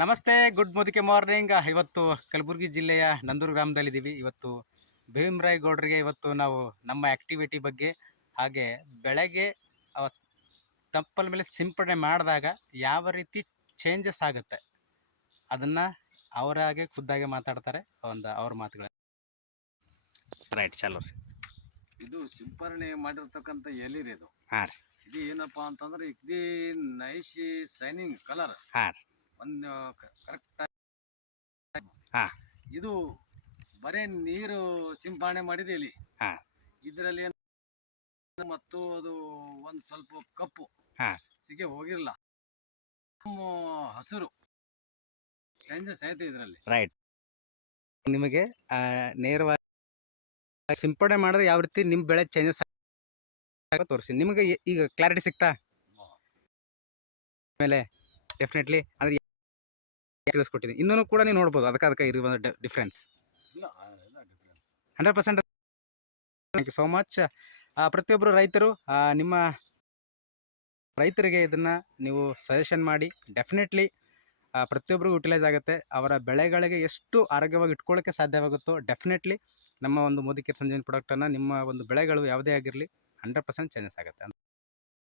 ನಮಸ್ತೆ, good ಮುದಿಕೆ morning. ಇವತ್ತು ಕಲಬುರಗಿ ಜಿಲ್ಲೆಯ ನಂದೂರು ಗ್ರಾಮದಲ್ಲಿದ್ದೀವಿ. ಇವತ್ತು ಭೀಮರಾಯ್ ಗೌಡ್ರಿಗೆ ಇವತ್ತು ನಾವು ನಮ್ಮ ಆ್ಯಕ್ಟಿವಿಟಿ ಬಗ್ಗೆ ಹಾಗೆ ಬೆಳೆಗೆ ತಪ್ಪಲ ಮೇಲೆ ಸಿಂಪಡಣೆ ಮಾಡಿದಾಗ ಯಾವ ರೀತಿ ಚೇಂಜಸ್ ಆಗುತ್ತೆ ಅದನ್ನು ಅವರಾಗೆ ಖುದ್ದಾಗೆ ಮಾತಾಡ್ತಾರೆ. ಅವ್ರ ಮಾತುಗಳು. ರೈಟ್, ಚಾಲು ರೀ. ಇದು ಸಿಂಪರಣೆ ಮಾಡಿರ್ತಕ್ಕಂಥ ಎಲಿರಿ ಇದು. ಹಾಂ ರೀ. ಇದು ಏನಪ್ಪಾ ಅಂತಂದ್ರೆ ಇಕ್ದಿ ನೈಸ್ ಶೈನಿಂಗ್ ಕಲರ್. ಹಾಂ ರೀ. ಒಂದು ಕರೆಕ್ಟ್. ಹಾಂ. ಇದು ಬರೇ ನೀರು ಸಿಂಪರಣೆ ಮಾಡಿದ ಎಲಿ. ಹಾಂ. ಇದರಲ್ಲಿ ಮತ್ತು ಅದು ಒಂದು ಸ್ವಲ್ಪ ಕಪ್ಪು ಸಿಗೆ ಹೋಗಿರಲ್ಲ, ಹಸಿರು ಚೇಂಜಸ್ ಐತೆ ಇದರಲ್ಲಿ. ರೈಟ್. ನಿಮಗೆ ನೇರವಾಗಿ ಸಿಂಪಡಣೆ ಮಾಡಿದ್ರೆ ಯಾವ ರೀತಿ ನಿಮ್ಮ ಬೆಳೆ ಚೇಂಜಸ್ ತೋರಿಸಿ ನಿಮಗೆ ಈಗ ಕ್ಲಾರಿಟಿ ಸಿಗ್ತಾ ಆಮೇಲೆ ಡೆಫಿನೆಟ್ಲಿ ಅಂದರೆ ತಿಳಿಸ್ಕೊಟ್ಟಿದ್ದೀನಿ. ಇನ್ನೂ ಕೂಡ ನೀವು ನೋಡ್ಬೋದು ಅದಕ್ಕೆ ಇರುವ difference 100%. Thank you so much. ಪ್ರತಿಯೊಬ್ಬರು ರೈತರು ನಿಮ್ಮ ರೈತರಿಗೆ ಇದನ್ನು ನೀವು ಸಜೆಷನ್ ಮಾಡಿ. ಡೆಫಿನೆಟ್ಲಿ ಪ್ರತಿಯೊಬ್ಬರಿಗೂ ಯುಟಿಲೈಸ್ ಆಗುತ್ತೆ. ಅವರ ಬೆಳೆಗಳಿಗೆ ಎಷ್ಟು ಆರೋಗ್ಯವಾಗಿ ಇಟ್ಕೊಳ್ಳೋಕ್ಕೆ ಸಾಧ್ಯವಾಗುತ್ತೋ ಡೆಫಿನೆಟ್ಲಿ ನಮ್ಮ ಒಂದು ಮೋದಿಕೇರ್ ಸಂಜೀವಿನಿ ಪ್ರಾಡಕ್ಟನ್ನು ನಿಮ್ಮ ಒಂದು ಬೆಳೆಗಳು ಯಾವುದೇ ಆಗಿರಲಿ 100% ಚೇಂಜಸ್ ಆಗುತ್ತೆ.